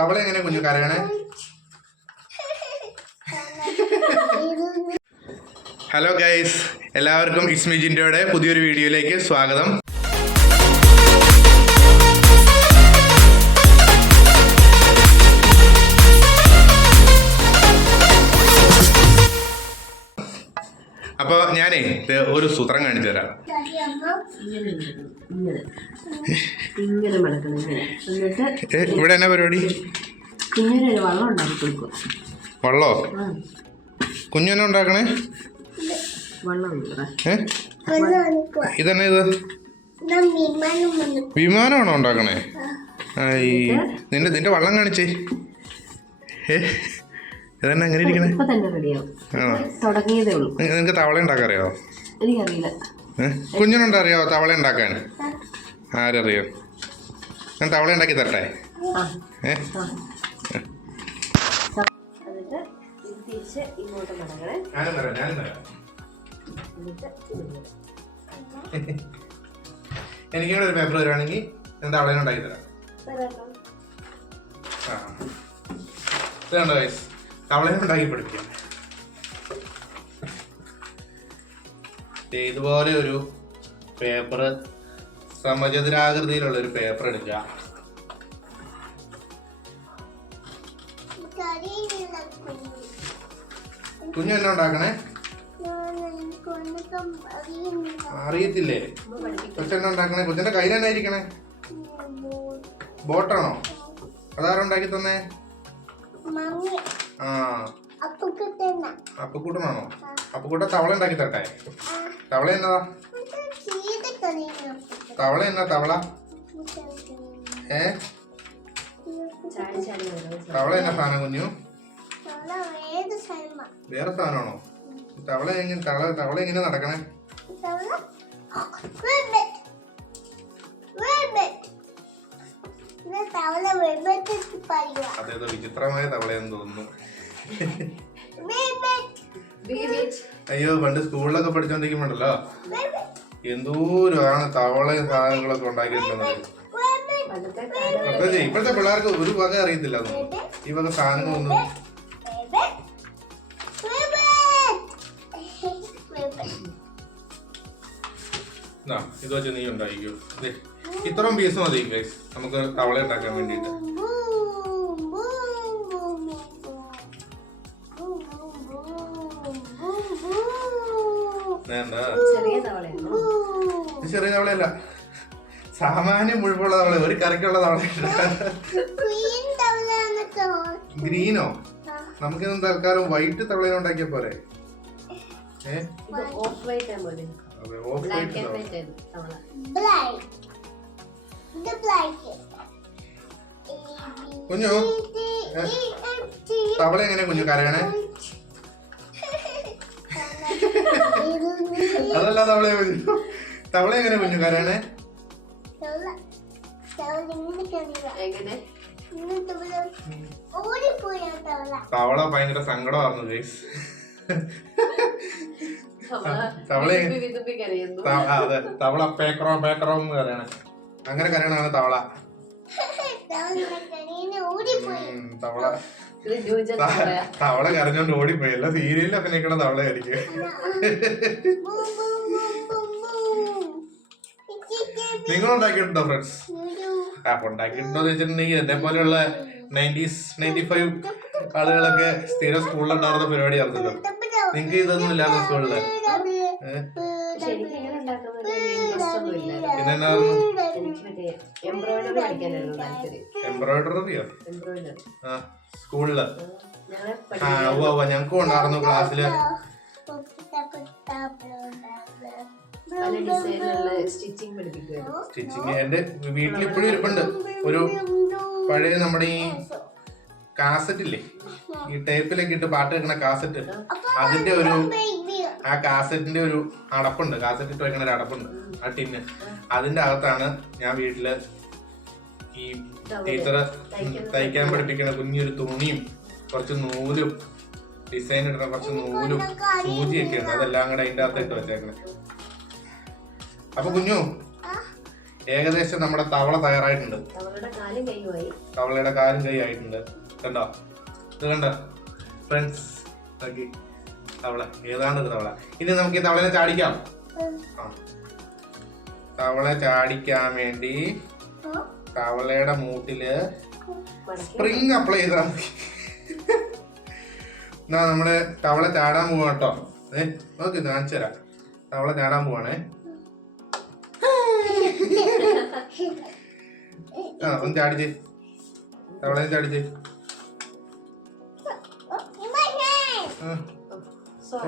തവള എങ്ങനെ കുഞ്ഞു കരയണേ? ഹലോ ഗൈസ്, എല്ലാവർക്കും ഇസ്മി ജിൻഡോയുടെ പുതിയൊരു വീഡിയോയിലേക്ക് സ്വാഗതം. അപ്പോൾ ഞാനേ ഒരു സൂത്രം കാണിച്ചു തരാം. ഇവിടെ എന്നാ പരിപാടി? വള്ളോ? കുഞ്ഞെന്നെ ഉണ്ടാക്കണേ? ഇതന്നെ ഇത് വിമാനമാണോ ഉണ്ടാക്കണേ? നിന്റെ വള്ളം കാണിച്ചേ. ഇതന്നെ അങ്ങനെ ഇരിക്കണേ? നിനക്ക് തവള ഉണ്ടാക്കാൻ അറിയാവോ? കുഞ്ഞിനുണ്ടോ അറിയാവോ തവള ഉണ്ടാക്കാൻ? ആരറിയോ? ഞാൻ തവള ഉണ്ടാക്കി തരട്ടെ? എനിക്കിവിടെ ഒരു പേപ്പർ വരുവാണെങ്കിൽ ഞാൻ തവള ഉണ്ടാക്കി തരാം. ഇതുണ്ടോ ഗൈസ്, തവള ഉണ്ടാക്കി പഠിപ്പിക്കാം. ഇതുപോലെ ഒരു പേപ്പർ, സമചതുരാകൃതിയിലുള്ള ഒരു പേപ്പർ എടുക്കുക. കുഞ്ഞു എന്നെ ഉണ്ടാക്കണേ? അറിയത്തില്ലേ? കൊച്ചെന്നെ ഉണ്ടാക്കണേ? കൊച്ചിന്റെ കയ്യിൽ തന്നെ ഇരിക്കണേ? ബോട്ടാണോ? അതാരും ഉണ്ടാക്കി തന്നേ? ആ, അപ്പുക്കുട്ടനാണോ? അപ്പുക്കുട്ട തവള ഉണ്ടാക്കി തരട്ടെ? തവള എന്നതാ? തവള എന്നാ തവള? തവള എന്നാ സാധനം കുഞ്ഞു? വേറെ സാധനമാണോ? തവള എങ്ങനെ നടക്കണേ? അതേതോ വിചിത്രമായ തവളയെന്ന് തോന്നുന്നു. അയ്യോ, പണ്ട് സ്കൂളിലൊക്കെ പഠിച്ചോണ്ടിരിക്കുമ്പോണ്ടല്ലോ എന്തോരാണ് തവളയും സാധനങ്ങളൊക്കെ ഉണ്ടാക്കിയിട്ടുള്ളത്. ഇപ്പോഴത്തെ പിള്ളേർക്ക് ഒരു വക അറിയത്തില്ല ഈ വക സാധനങ്ങളൊന്നും. ഇത് വെച്ച് നീ ഉണ്ടാക്കിക്കോ. ഇത്രയും പീസ് മതി ഗൈസ് നമുക്ക് തവള ഉണ്ടാക്കാൻ വേണ്ടിയിട്ട്. ചെറിയ തവളയല്ല, സാമാന്യം മുഴുപ്പുള്ള തവള, ഒരു കറിക്കുള്ള തവള. ഗ്രീനോ? നമുക്കിന്ന് തൽക്കാലം വൈറ്റ് തവള ഉണ്ടാക്കിയ പോരെ? കുഞ്ഞു തവള എങ്ങനെ കുഞ്ഞു കരയണേ? അതല്ല തവള കുഞ്ഞു, തവള എങ്ങനെ കുഞ്ഞു കരയണേ? തവള ഭയങ്കര സങ്കടമായിരുന്നു ഗൈസ്. അതെ, തവള പേക്കറോ പേക്കറോ എന്ന് കരയണേ. അങ്ങനെ കരയണാണ് തവള. തവള കരഞ്ഞോണ്ട് ഓടിപ്പോയി. അല്ല സീരിയലിലൊക്കെ നിൽക്കണ തവളയായിരിക്കും. നിങ്ങൾ ഉണ്ടാക്കിയിട്ടുണ്ടോ ഫ്രണ്ട്സ്? അപ്പൊ ഉണ്ടാക്കിയിട്ടുണ്ടോ എന്ന് വെച്ചിട്ടുണ്ടെങ്കിൽ എന്നെ പോലെയുള്ള 90s 95 ആളുകളൊക്കെ സ്ഥിരം സ്കൂളിലുണ്ടായിരുന്ന പരിപാടിയായിരുന്നല്ലോ. നിങ്ങക്ക് ഇതൊന്നും ഇല്ലാത്ത സ്കൂളില്? എംബ്രോയിഡറിയോ? ആ, സ്കൂളില്. ഞങ്ങൾക്കും ഉണ്ടായിരുന്നു ക്ലാസ്സില്. സ്റ്റിച്ചിങ് എന്റെ വീട്ടിൽ ഇപ്പോഴും ഇരിപ്പുണ്ട്. ഒരു പഴയ നമ്മുടെ ഈ കാസറ്റ് ഇല്ലേ, ഈ ടേപ്പിലൊക്കെ ഇട്ട് പാട്ട് വെക്കണ കാസറ്റ്, അതിന്റെ ഒരു ആ കാസറ്റിന്റെ ഒരു അടപ്പുണ്ട്, കാസറ്റ് ഇട്ട് വെക്കണ ഒരു അടപ്പുണ്ട്, ആ ടിന്ന്. അതിന്റെ അകത്താണ് ഞാൻ വീട്ടില് ഈ ടീച്ചറ് തയ്ക്കാൻ പഠിപ്പിക്കണ കുഞ്ഞൊരു തുണിയും കുറച്ച് നൂലും ഡിസൈൻ ഇടുന്ന കുറച്ച് നൂലും സൂചിയൊക്കെ ഉണ്ട്. അതെല്ലാം കൂടെ അതിന്റെ അകത്ത് ഇട്ട് വെച്ചേക്കണേ. അപ്പൊ കുഞ്ഞു ഏകദേശം നമ്മുടെ തവള തയ്യാറായിട്ടുണ്ട്. തവളയുടെ കാലും കൈ ആയിട്ടുണ്ട്. കണ്ടോ, ഇത് കണ്ടോ ഫ്രണ്ട്സ്, നോക്കി തവള, ഏതാണ്ട് ഒരു തവള. ഇനി നമുക്ക് ഈ തവളനെ ചാടിക്കാം. തവള ചാടിക്കാൻ വേണ്ടി തവളയുടെ മൂട്ടില് സ്പ്രിങ് അപ്ലൈ ചെയ്താൽ മതി. എന്നാ നമ്മുടെ തവള ചാടാൻ പോവാ കേട്ടോ. നോക്കി കാണിച്ചു തരാം. തവള ചാടാൻ പോവാണേ. ഒന്ന് ചാടിച്ച്, തവള ചാടിച്ച്.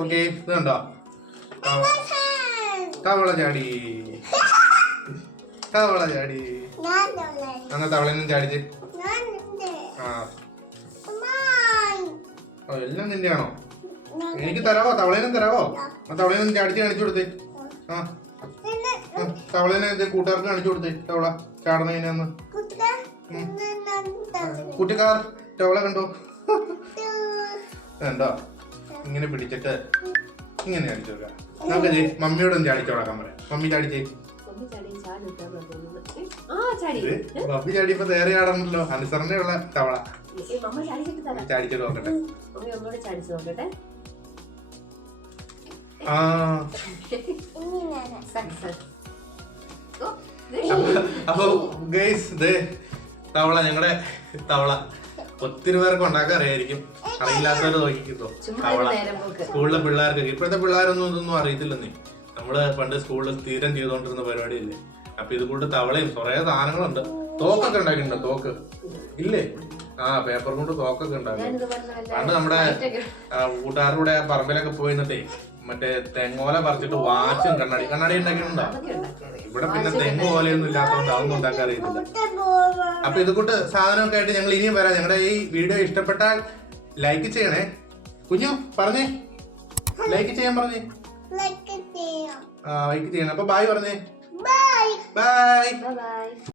ഓക്കെ, ഇത് കണ്ടോ, തവള ചാടി, തവള ചാടി. അങ്ങനെ തവളനും ചാടിച്ച്. എല്ലാം നിന്റെ ആണോ? എനിക്ക് തരാവോ? തവളേനും തരാവോ? ആ തവളേനും ചാടിച്ച് കാണിച്ചു കൊടുത്തേ. തവളേനെ കൂട്ടുകാർക്ക് കാണിച്ചു കൊടുത്തേ. തവള ചാടുന്നതിനൊന്ന്. കൂട്ടുകാർ തവള കണ്ടോ? കണ്ടോ, ഇങ്ങനെ പിടിച്ചിട്ട് ഇങ്ങനെ കാണിച്ചു കൊടുക്കാം. നമുക്ക് മമ്മിയോടൊന്ന് ചാടിച്ചോളാക്കാൻ പറയാം. മമ്മി ചാടിച്ചേ. ബബ്ബി ചാടിയപ്പോ നേരെ ചാടണല്ലോ. അനുസരണയുള്ള തവള ചാടിച്ചു നോക്കട്ടെ. അപ്പൊ ഗൈസ്, തവള, ഞങ്ങളുടെ തവള ഒത്തിരി പേർക്ക് ഉണ്ടാക്കാൻ അറിയായിരിക്കും. അറിയില്ലാത്തവര് നോക്കിക്കോ. തവള സ്കൂളിലെ പിള്ളേർക്ക്, ഇപ്പോഴത്തെ പിള്ളേരൊന്നും ഇതൊന്നും അറിയത്തില്ലെന്നേ. നമ്മള് പണ്ട് സ്കൂളിൽ സ്ഥിരം ചെയ്തോണ്ടിരുന്ന പരിപാടിയില്ലേ. അപ്പൊ ഇത് കൊണ്ട് തവളയും കുറെ സാധനങ്ങളുണ്ട്. തോക്കൊക്കെ ഉണ്ടാക്കിയിട്ടുണ്ടോ? തോക്ക് ഇല്ലേ? പേപ്പർ കൊണ്ട് തോക്കൊക്കെ ഉണ്ടാക്കി. പണ്ട് നമ്മുടെ കൂട്ടുകാരുടെ കൂടെ പറമ്പിലൊക്കെ പോയി നിന്നിട്ടേ മറ്റേ തെങ്ങോല പറിച്ചിട്ട് വാച്ചും കണ്ണാടി ഉണ്ടാക്കിയിട്ടുണ്ടോ? ഇവിടെ പിന്നെ തെങ്ങ് പോലെയൊന്നും ഇല്ലാത്തതുകൊണ്ട് അതൊന്നും ഉണ്ടാക്കാൻ അറിയില്ല. അപ്പൊ ഇതുകൂട്ട് സാധനമൊക്കെ ആയിട്ട് ഞങ്ങൾ ഇനിയും വരാം. ഞങ്ങളുടെ ഈ വീഡിയോ ഇഷ്ടപ്പെട്ടാൽ ലൈക്ക് ചെയ്യണേ. കുഞ്ഞു പറഞ്ഞേ, ലൈക്ക് ചെയ്യാൻ പറഞ്ഞേ. ലൈക്ക് ചെയ്യണം. അപ്പൊ ബൈ പറഞ്ഞേ. ബൈ.